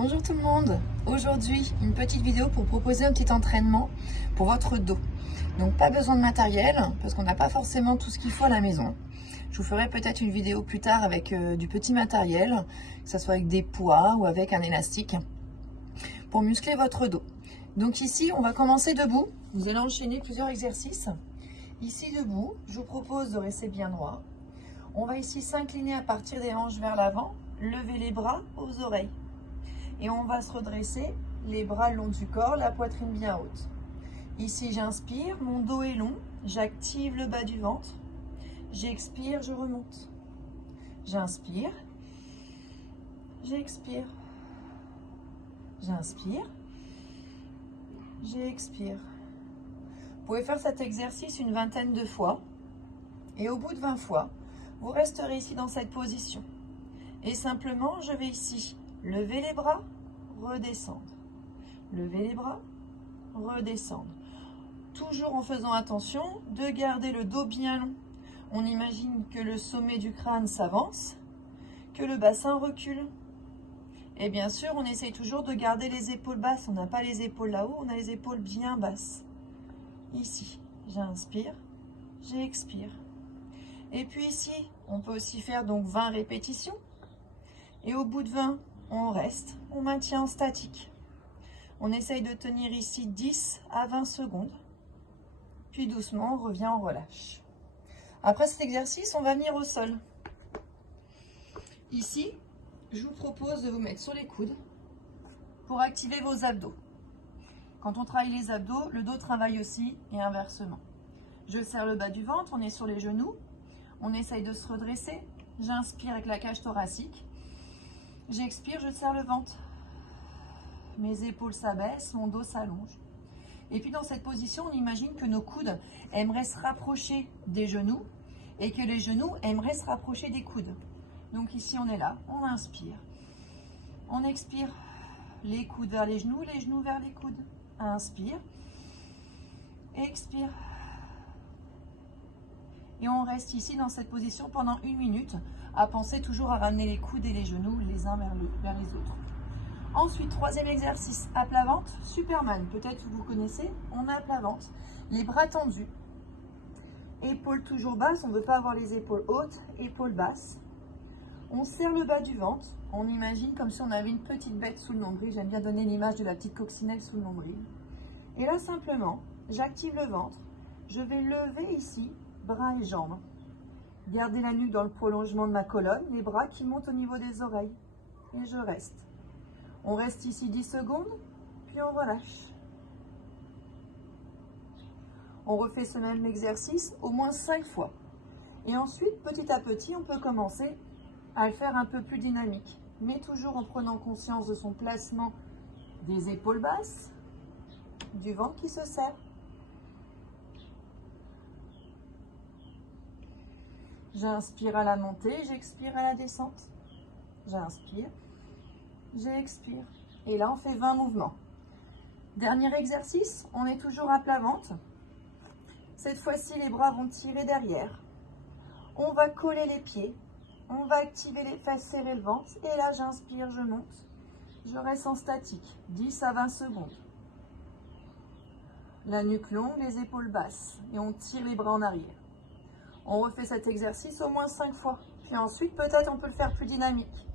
Bonjour tout le monde. Aujourd'hui, une petite vidéo pour proposer un petit entraînement pour votre dos. Donc pas besoin de matériel parce qu'on n'a pas forcément tout ce qu'il faut à la maison. Je vous ferai peut-être une vidéo plus tard avec du petit matériel, que ce soit avec des poids ou avec un élastique, pour muscler votre dos. Donc ici, on va commencer debout. Vous allez enchaîner plusieurs exercices. Ici debout, je vous propose de rester bien droit. On va ici s'incliner à partir des hanches vers l'avant, lever les bras aux oreilles. Et on va se redresser, les bras le long du corps, la poitrine bien haute. Ici, j'inspire, mon dos est long, j'active le bas du ventre. J'expire, je remonte. J'inspire, j'expire. J'inspire, j'expire. Vous pouvez faire cet exercice une vingtaine de fois. Et au bout de 20 fois, vous resterez ici dans cette position. Et simplement, je vais ici lever les bras, redescendre. Lever les bras, redescendre. Toujours en faisant attention de garder le dos bien long. On imagine que le sommet du crâne s'avance, que le bassin recule. Et bien sûr, on essaye toujours de garder les épaules basses. On n'a pas les épaules là-haut, on a les épaules bien basses. Ici, j'inspire, j'expire. Et puis ici, on peut aussi faire donc 20 répétitions. Et au bout de 20, on reste, on maintient en statique. On essaye de tenir ici 10 à 20 secondes. Puis doucement, on revient, on relâche. Après cet exercice, on va venir au sol. Ici, je vous propose de vous mettre sur les coudes pour activer vos abdos. Quand on travaille les abdos, le dos travaille aussi et inversement. Je serre le bas du ventre, on est sur les genoux. On essaye de se redresser. J'inspire avec la cage thoracique. J'expire, je serre le ventre. Mes épaules s'abaissent, mon dos s'allonge. Et puis dans cette position, on imagine que nos coudes aimeraient se rapprocher des genoux et que les genoux aimeraient se rapprocher des coudes. Donc ici, on est là, on inspire. On expire, les coudes vers les genoux vers les coudes. Inspire, expire. Et on reste ici dans cette position pendant 1 minute à penser toujours à ramener les coudes et les genoux les uns vers les autres. Ensuite, troisième exercice, à plat ventre, Superman. Peut-être que vous connaissez, on a à plat ventre. Les bras tendus, épaules toujours basses, on ne veut pas avoir les épaules hautes, épaules basses. On serre le bas du ventre, on imagine comme si on avait une petite bête sous le nombril. J'aime bien donner l'image de la petite coccinelle sous le nombril. Et là, simplement, j'active le ventre. Je vais lever ici, bras et jambes. Gardez la nuque dans le prolongement de ma colonne, les bras qui montent au niveau des oreilles. Et je reste. On reste ici 10 secondes, puis on relâche. On refait ce même exercice au moins 5 fois. Et ensuite, petit à petit, on peut commencer à le faire un peu plus dynamique, mais toujours en prenant conscience de son placement des épaules basses, du ventre qui se serre. J'inspire à la montée, j'expire à la descente. J'inspire, j'expire. Et là, on fait 20 mouvements. Dernier exercice, on est toujours à plat ventre. Cette fois-ci, les bras vont tirer derrière. On va coller les pieds. On va activer les fesses, serrer le ventre. Et là, j'inspire, je monte. Je reste en statique, 10 à 20 secondes. La nuque longue, les épaules basses. Et on tire les bras en arrière. On refait cet exercice au moins 5 fois. Puis ensuite, peut-être on peut le faire plus dynamique.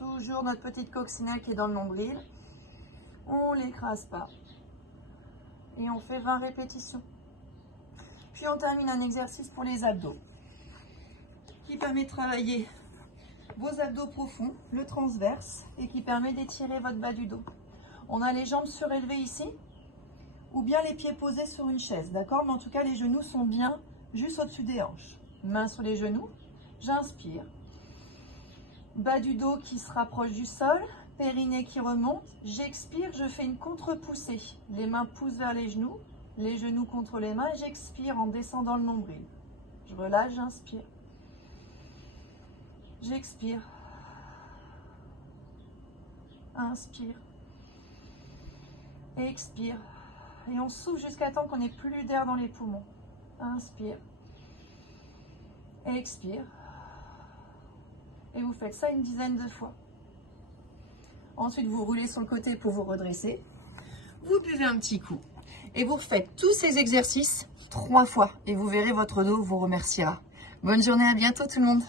Toujours notre petite coccinelle qui est dans le nombril. On ne l'écrase pas. Et on fait 20 répétitions. Puis on termine un exercice pour les abdos, qui permet de travailler vos abdos profonds, le transverse, et qui permet d'étirer votre bas du dos. On a les jambes surélevées ici, ou bien les pieds posés sur une chaise, d'accord? Mais en tout cas, les genoux sont bien juste au-dessus des hanches. Mains sur les genoux, j'inspire. Bas du dos qui se rapproche du sol, périnée qui remonte. J'expire, je fais une contre-poussée. Les mains poussent vers les genoux contre les mains. J'expire en descendant le nombril. Je relâche, j'inspire. J'expire. Inspire. Expire. Et on souffle jusqu'à temps qu'on n'ait plus d'air dans les poumons. Inspire. Expire. Et vous faites ça une dizaine de fois. Ensuite, vous roulez sur le côté pour vous redresser. Vous buvez un petit coup. Et vous refaites tous ces exercices 3 fois. Et vous verrez, votre dos vous remerciera. Bonne journée, à bientôt tout le monde.